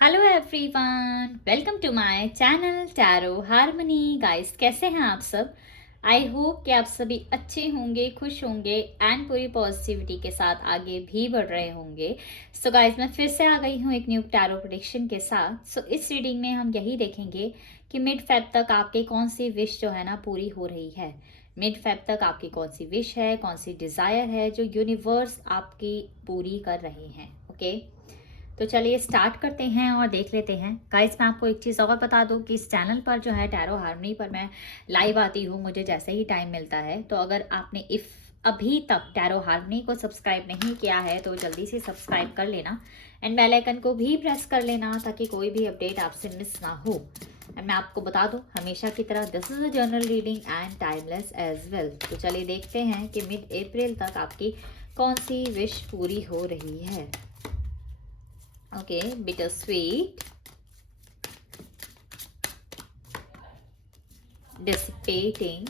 Hello everyone, welcome to my channel Tarot Harmony. Guys, कैसे हैं आप सब? आई होप कि आप सभी अच्छे होंगे, खुश होंगे एंड पूरी पॉजिटिविटी के साथ आगे भी बढ़ रहे होंगे। सो गाइस, मैं फिर से आ गई हूँ एक न्यू टैरो प्रेडिक्शन के साथ। सो इस रीडिंग में हम यही देखेंगे कि मिड फेब तक आपकी कौन सी विश जो है ना पूरी हो रही है। मिड फेब तक आपकी कौन सी विश है, कौन सी डिज़ायर है जो यूनिवर्स आपकी पूरी कर रहे हैं। ओके, तो चलिए स्टार्ट करते हैं और देख लेते हैं। गाइस, मैं आपको एक चीज़ और बता दूं कि इस चैनल पर जो है टैरो हार्मनी पर मैं लाइव आती हूँ मुझे जैसे ही टाइम मिलता है। तो अगर आपने इफ़ अभी तक टैरो हार्मनी को सब्सक्राइब नहीं किया है तो जल्दी से सब्सक्राइब कर लेना एंड बेल आइकन को भी प्रेस कर लेना ताकि कोई भी अपडेट आपसे मिस ना हो। मैं आपको बता दूं हमेशा की तरह this is a journal reading and timeless as well. तो चलिए देखते हैं कि मिड अप्रैल तक आपकी कौन सी विश पूरी हो रही है। Okay, bittersweet, dissipating,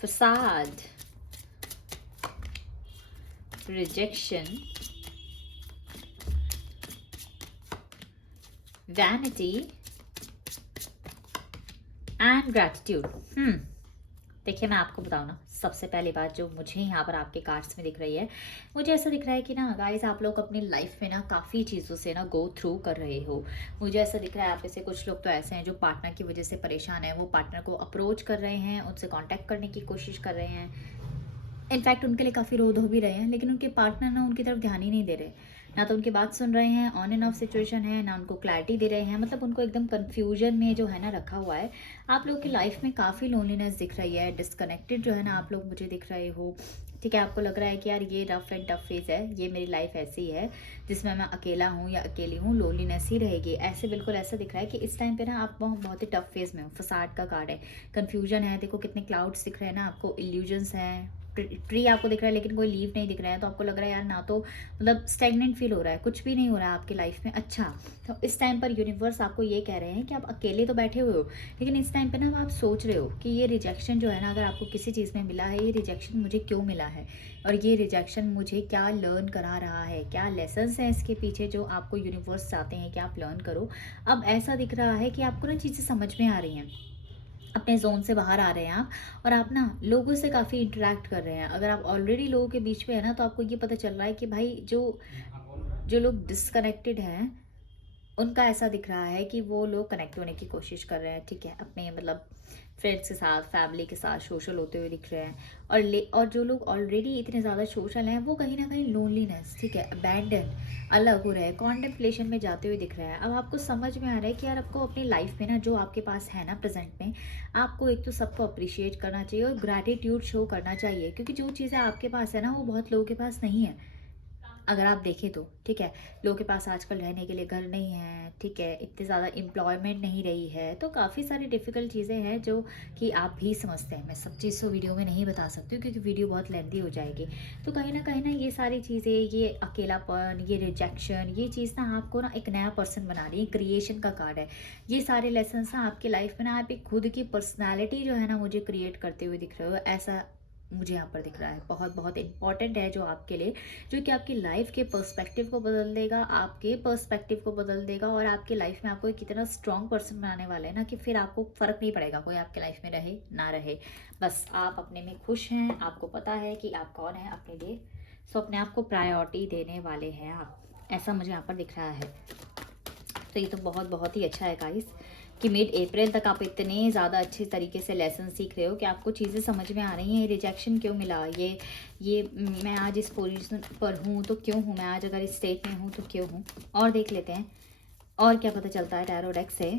facade, rejection, vanity and gratitude. देखिए, मैं आपको बताऊँ ना, सबसे पहली बात जो मुझे यहाँ पर आपके कार्ड्स में दिख रही है, मुझे ऐसा दिख रहा है कि ना गाइस, आप लोग अपनी लाइफ में ना काफ़ी चीज़ों से ना गो थ्रू कर रहे हो। मुझे ऐसा दिख रहा है आप में से कुछ लोग तो ऐसे हैं जो पार्टनर की वजह से परेशान हैं। वो पार्टनर को अप्रोच कर रहे हैं, उनसे कांटेक्ट करने की कोशिश कर रहे हैं, इनफैक्ट उनके लिए काफ़ी रोध हो भी रहे हैं, लेकिन उनके पार्टनर ना उनकी तरफ ध्यान ही नहीं दे रहे। ना तो उनकी बात सुन रहे हैं, ऑन एंड ऑफ सिचुएशन है, ना उनको क्लैरिटी दे रहे हैं। मतलब उनको एकदम कन्फ्यूजन में जो है ना रखा हुआ है। आप लोग की लाइफ में काफ़ी लोनलीनेस दिख रही है, डिस्कनेक्टेड जो है ना आप लोग मुझे दिख रहे हो। ठीक है, आपको लग रहा है कि यार ये रफ एंड टफ फेज़ है, ये मेरी लाइफ ऐसी है जिसमें मैं अकेला हूँ या अकेली हूँ, लोनलीनेस ही रहेगी। ऐसे बिल्कुल ऐसा दिख रहा है कि इस टाइम पे ना आप बहुत ही टफ फेज़ में हो। फसाड का कार्ड है, कन्फ्यूजन है। देखो कितने क्लाउड्स दिख रहे हैं ना आपको, इल्यूजन्स हैं, ट्री आपको दिख रहा है लेकिन कोई लीव नहीं दिख रहा है। तो आपको लग रहा है यार ना तो मतलब स्टेगनेंट फील हो रहा है, कुछ भी नहीं हो रहा है आपकी लाइफ में। अच्छा, तो इस टाइम पर यूनिवर्स आपको ये कह रहे हैं कि आप अकेले तो बैठे हुए हो, लेकिन इस टाइम पे ना आप सोच रहे हो कि ये रिजेक्शन जो है ना, अगर आपको किसी चीज़ में मिला है, ये रिजेक्शन मुझे क्यों मिला है और ये रिजेक्शन मुझे क्या लर्न करा रहा है, क्या लेसन्स हैं इसके पीछे जो आपको यूनिवर्स चाहते हैं कि आप लर्न करो। अब ऐसा दिख रहा है कि आपको ना चीज़ें समझ में आ रही हैं, अपने जोन से बाहर आ रहे हैं आप, और आप ना लोगों से काफ़ी इंटरेक्ट कर रहे हैं। अगर आप ऑलरेडी लोगों के बीच में है ना, तो आपको ये पता चल रहा है कि भाई जो जो लोग डिसकनेक्टेड हैं उनका ऐसा दिख रहा है कि वो लोग कनेक्ट होने की कोशिश कर रहे हैं। ठीक है, अपने मतलब फ्रेंड्स के साथ, फैमिली के साथ सोशल होते हुए दिख रहे हैं। और जो लोग ऑलरेडी इतने ज़्यादा सोशल हैं वो कहीं ना कहीं लोनलीनेस, ठीक है, अबैंडन, अलग हो रहे हैं, कॉन्टेम्पलेशन में जाते हुए दिख रहा है। अब आपको समझ में आ रहा है कि यार आपको अपनी लाइफ में ना जो आपके पास है ना प्रेजेंट में, आपको एक तो सबको अप्रिशिएट करना चाहिए और ग्रैटिट्यूड शो करना चाहिए, क्योंकि जो चीज़ें आपके पास है ना वो बहुत लोगों के पास नहीं है। अगर आप देखें तो ठीक है, लोगों के पास आजकल रहने के लिए घर नहीं है, ठीक है, इतनी ज़्यादा एम्प्लॉयमेंट नहीं रही है, तो काफ़ी सारी डिफ़िकल्ट चीज़ें हैं जो कि आप भी समझते हैं। मैं सब चीज़ तो वीडियो में नहीं बता सकती हूँ क्योंकि वीडियो बहुत लेंथी हो जाएगी। तो कहीं ना ये सारी चीज़ें, ये अकेलापन, ये रिजेक्शन, ये चीज़ ना आपको ना एक नया पर्सन बना रही है। क्रिएशन का कार्ड है। ये सारे लेसन ना आपकी लाइफ में ना आप एक खुद की पर्सनैलिटी जो है ना मुझे क्रिएट करते हुए दिख रहे हो, ऐसा मुझे यहाँ पर दिख रहा है। बहुत बहुत इंपॉर्टेंट है जो आपके लिए, जो कि आपकी लाइफ के पर्सपेक्टिव को बदल देगा, आपके पर्सपेक्टिव को बदल देगा और आपकी लाइफ में आपको एक इतना स्ट्रॉन्ग पर्सन बनाने वाले हैं ना कि फिर आपको फ़र्क नहीं पड़ेगा कोई आपके लाइफ में रहे ना रहे। बस आप अपने में खुश हैं, आपको पता है कि आप कौन है अपने लिए। सो अपने आप को प्रायोरिटी देने वाले हैं आप, ऐसा मुझे यहाँ पर दिख रहा है। तो ये तो बहुत बहुत ही अच्छा है गाइस कि मिड अप्रैल तक आप इतने ज़्यादा अच्छे तरीके से लेसन सीख रहे हो कि आपको चीज़ें समझ में आ रही हैं। रिजेक्शन क्यों मिला, ये मैं आज इस पोजीशन पर हूँ तो क्यों हूँ, मैं आज अगर इस स्टेट में हूँ तो क्यों हूँ। और देख लेते हैं और क्या पता चलता है टैरो डेक से।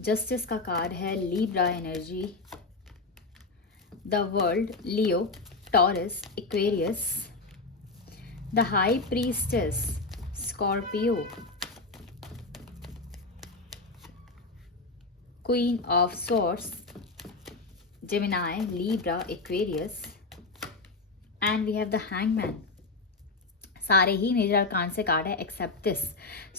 जस्टिस का कार्ड है, Libra energy, the world, Leo, taurus, Aquarius, the high priestess, Scorpio, queen of swords, Gemini, Libra, Aquarius, and we have the Hangman. सारे ही मेजर अरकान से कार्ड है एक्सेप्ट दिस।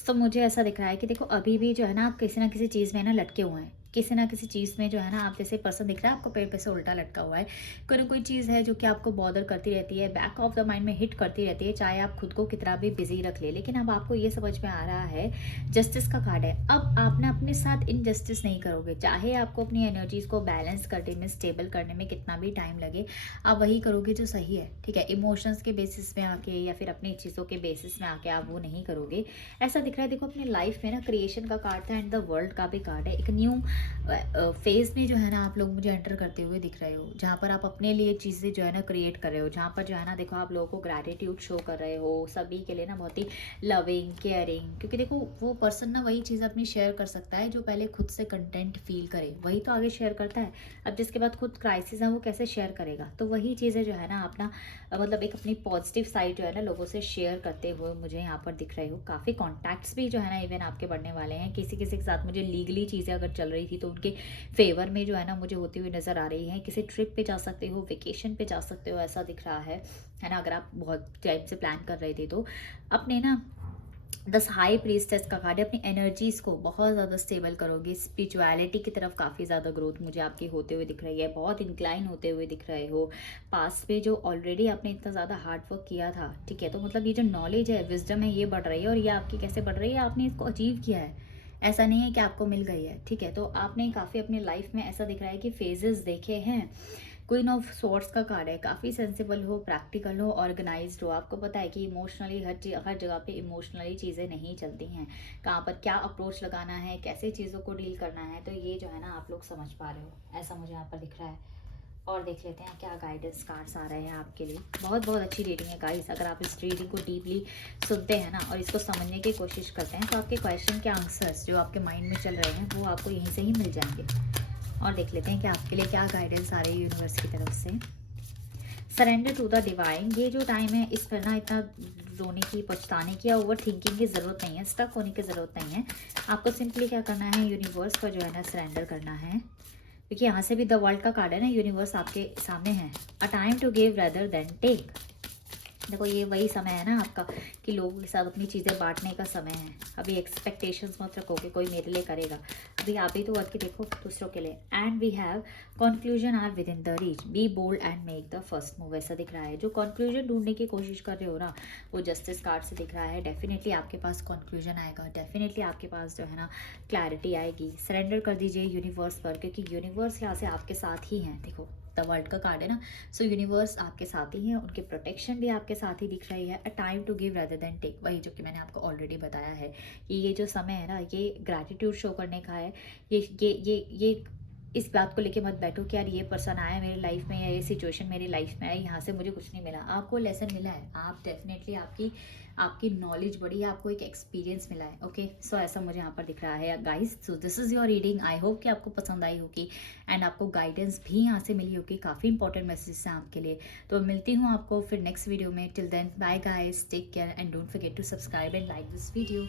तो मुझे ऐसा दिख रहा है कि देखो अभी भी जो है ना आप किसी ना किसी चीज़ में ना लटके हुए हैं, किसी ना किसी चीज़ में जो है ना, आप जैसे पर्सन दिख रहा है आपको पेड़ पे से उल्टा लटका हुआ है, कोई ना कोई चीज़ है जो कि आपको बॉदर करती रहती है, बैक ऑफ द माइंड में हिट करती रहती है, चाहे आप खुद को कितना भी बिजी रख ले। लेकिन अब आपको ये समझ में आ रहा है, जस्टिस का कार्ड है, अब आप ना अपने साथ इनजस्टिस नहीं करोगे। चाहे आपको अपनी एनर्जीज को बैलेंस करने में, स्टेबल करने में कितना भी टाइम लगे, आप वही करोगे जो सही है, ठीक है। इमोशंस के बेसिस में आके या फिर अपनी चीज़ों के बेसिस में आके आप वो नहीं करोगे। ऐसा दिख रहा है, देखो अपनी लाइफ में ना क्रिएशन का कार्ड था एंड द वर्ल्ड का भी कार्ड है। एक न्यू फेज में जो है ना आप लोग मुझे एंटर करते हुए दिख रहे हो, जहाँ पर आप अपने लिए चीज़ें जो है ना क्रिएट कर रहे हो, जहाँ पर जो है ना देखो आप लोगों को ग्रैटिट्यूड शो कर रहे हो सभी के लिए ना, बहुत ही लविंग केयरिंग। क्योंकि देखो वो पर्सन ना वही चीज़ अपनी शेयर कर सकता है जो पहले खुद से कंटेंट फील करे, वही तो आगे शेयर करता है। अब जिसके बाद खुद क्राइसिस है वो कैसे शेयर करेगा? तो वही चीज़ें जो है ना अपना मतलब एक अपनी पॉजिटिव साइड जो है ना लोगों से शेयर करते हुए मुझे यहाँ पर दिख रहे हो। काफ़ी कॉन्टैक्ट्स भी जो है ना इवन आपके बढ़ने वाले हैं। किसी किसी के साथ मुझे लीगली चीज़ें अगर चल रही थी तो उनके फेवर में जो है ना मुझे होती हुई नज़र आ रही है। किसी ट्रिप पे जा सकते हो, वेकेशन पे जा सकते हो, ऐसा दिख रहा है ना। अगर आप बहुत टाइम से प्लान कर रहे थे तो अपने ना 10 हाई प्रीस्टेस का कार्ड है, अपनी एनर्जीज को बहुत ज़्यादा स्टेबल करोगे। स्पिरिचुअलिटी की तरफ काफ़ी ज़्यादा ग्रोथ मुझे आपकी होते हुए दिख रही है, बहुत इंक्लाइन होते हुए दिख रहे हो। पास्ट में जो ऑलरेडी आपने इतना ज़्यादा हार्ड वर्क किया था, ठीक है, तो मतलब ये जो नॉलेज है, विजडम है, ये बढ़ रही है। और ये आपकी कैसे बढ़ रही है? आपने इसको अचीव किया है, ऐसा नहीं है कि आपको मिल गई है, ठीक है। तो आपने काफ़ी अपनी लाइफ में ऐसा दिख रहा है कि फेजेस देखे हैं। क्वीन ऑफ स्वॉर्ड्स का कार्ड है, काफ़ी सेंसिबल हो, प्रैक्टिकल हो, ऑर्गेनाइज्ड हो। आपको पता है कि इमोशनली हर जगह पे इमोशनली चीज़ें नहीं चलती हैं, कहाँ पर क्या अप्रोच लगाना है, कैसे चीज़ों को डील करना है, तो ये जो है ना आप लोग समझ पा रहे हो, ऐसा मुझे यहाँ पर दिख रहा है। और देख लेते हैं क्या गाइडेंस कार्ड्स आ रहे हैं आपके लिए। बहुत बहुत अच्छी रीडिंग है गाइस। अगर आप इस रीडिंग को डीपली सुनते हैं ना और इसको समझने की कोशिश करते हैं तो आपके क्वेश्चन के आंसर्स जो आपके माइंड में चल रहे हैं वो आपको यहीं से ही मिल जाएंगे। और देख लेते हैं कि आपके लिए क्या गाइडेंस आ रही है यूनिवर्स की तरफ से। Surrender to the divine. ये जो टाइम है इस पर ना इतना रोने की, पछताने की या ओवर थिंकिंग की ज़रूरत नहीं है, स्टक होने की ज़रूरत नहीं है। आपको सिंपली क्या करना है, यूनिवर्स पर जो है ना सरेंडर करना है। क्योंकि यहाँ से भी द वर्ल्ड का कार्ड है ना, यूनिवर्स आपके सामने है। A time to give rather than take. देखो ये वही समय है ना आपका कि लोगों के साथ अपनी चीज़ें बांटने का समय है। अभी एक्सपेक्टेशंस मत रखो कि कोई मेरे लिए करेगा, अभी आप ही तो वर्क देखो दूसरों के लिए। And we have conclusion are within the reach, be bold and make the first move, ऐसा दिख रहा है। जो कंक्लूजन ढूंढने की कोशिश कर रहे हो ना वो जस्टिस कार्ड से दिख रहा है। डेफिनेटली आपके पास कंक्लूजन आएगा, डेफिनेटली आपके पास जो है ना क्लैरिटी आएगी। सरेंडर कर दीजिए यूनिवर्स पर, क्योंकि यूनिवर्स यहाँ से आपके साथ ही हैं। देखो द वर्ल्ड का कार्ड है ना, सो यूनिवर्स आपके साथ ही है, उनके प्रोटेक्शन भी आपके साथ ही दिख रही है। A time to give rather than take, वही जो कि मैंने आपको ऑलरेडी बताया है कि ये जो समय है ना ये ग्रैटिट्यूड शो करने का है। ये इस बात को लेके मत बैठो कि यार ये पर्सन आया मेरी लाइफ में या ये सिचुएशन मेरी लाइफ में आई, यहाँ से मुझे कुछ नहीं मिला। आपको लेसन मिला है, आप डेफिनेटली आपकी आपकी नॉलेज बढ़ी है, आपको एक एक्सपीरियंस मिला है। ओके सो ऐसा मुझे यहाँ पर दिख रहा है guys. So this is your reading, I hope कि आपको पसंद आई होगी एंड आपको गाइडेंस भी यहाँ से मिली होगी। काफ़ी इंपॉर्टेंट मैसेज हैं आपके लिए। तो मिलती हूँ आपको फिर नेक्स्ट वीडियो में। Till then bye guys, take care and don't forget to subscribe and like this video.